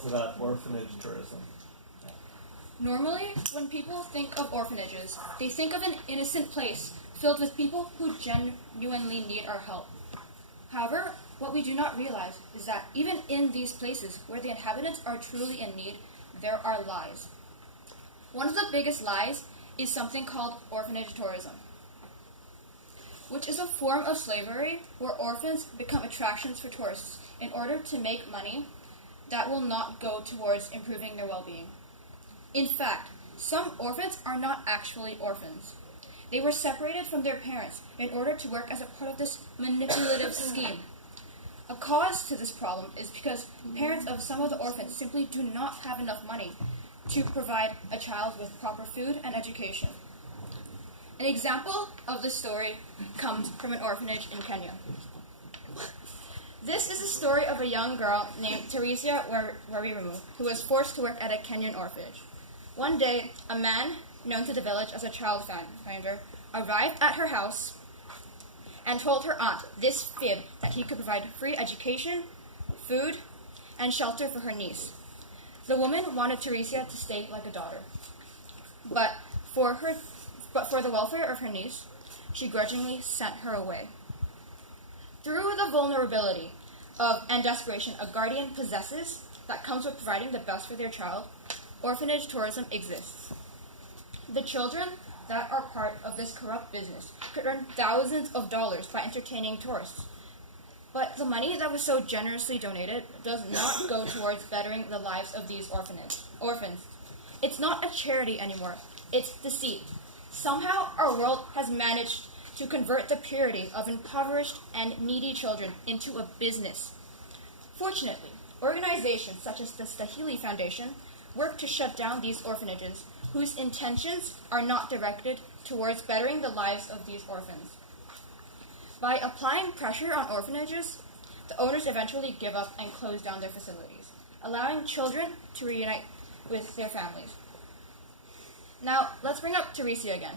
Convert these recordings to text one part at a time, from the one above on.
us about orphanage tourism? Normally, when people think of orphanages, they think of an innocent place filled with people who genuinely need our help. However, what we do not realize is that even in these places where the inhabitants are truly in need, there are lies. One of the biggest lies is something called orphanage tourism, which is a form of slavery where orphans become attractions for tourists in order to make money that will not go towards improving their well-being. In fact, some orphans are not actually orphans. They were separated from their parents in order to work as a part of this manipulative scheme. A cause to this problem is because parents of some of the orphans simply do not have enough money to provide a child with proper food and education. An example of this story comes from an orphanage in Kenya. This is a story of a young girl named Teresia Warirumu, who was forced to work at a Kenyan orphanage. One day, a man known to the village as a child finder arrived at her house and told her aunt this fib that he could provide free education, food, and shelter for her niece. The woman wanted Teresia to stay like a daughter. But for the welfare of her niece, she grudgingly sent her away. Through the vulnerability and desperation a guardian possesses that comes with providing the best for their child, orphanage tourism exists. The children that are part of this corrupt business could earn thousands of dollars by entertaining tourists. But the money that was so generously donated does not go towards bettering the lives of these orphans. It's not a charity anymore. It's deceit. Somehow our world has managed to convert the purity of impoverished and needy children into a business. Fortunately, organizations such as the Stahili Foundation work to shut down these orphanages whose intentions are not directed towards bettering the lives of these orphans. By applying pressure on orphanages, the owners eventually give up and close down their facilities, allowing children to reunite with their families. Now, let's bring up Teresia again.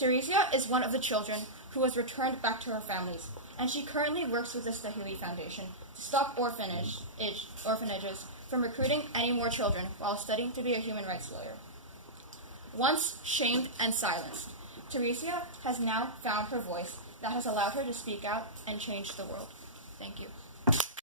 Teresia is one of the children who was returned back to her families, and she currently works with the Stahili Foundation to stop orphanages from recruiting any more children while studying to be a human rights lawyer. Once shamed and silenced, Teresia has now found her voice that has allowed her to speak out and change the world. Thank you.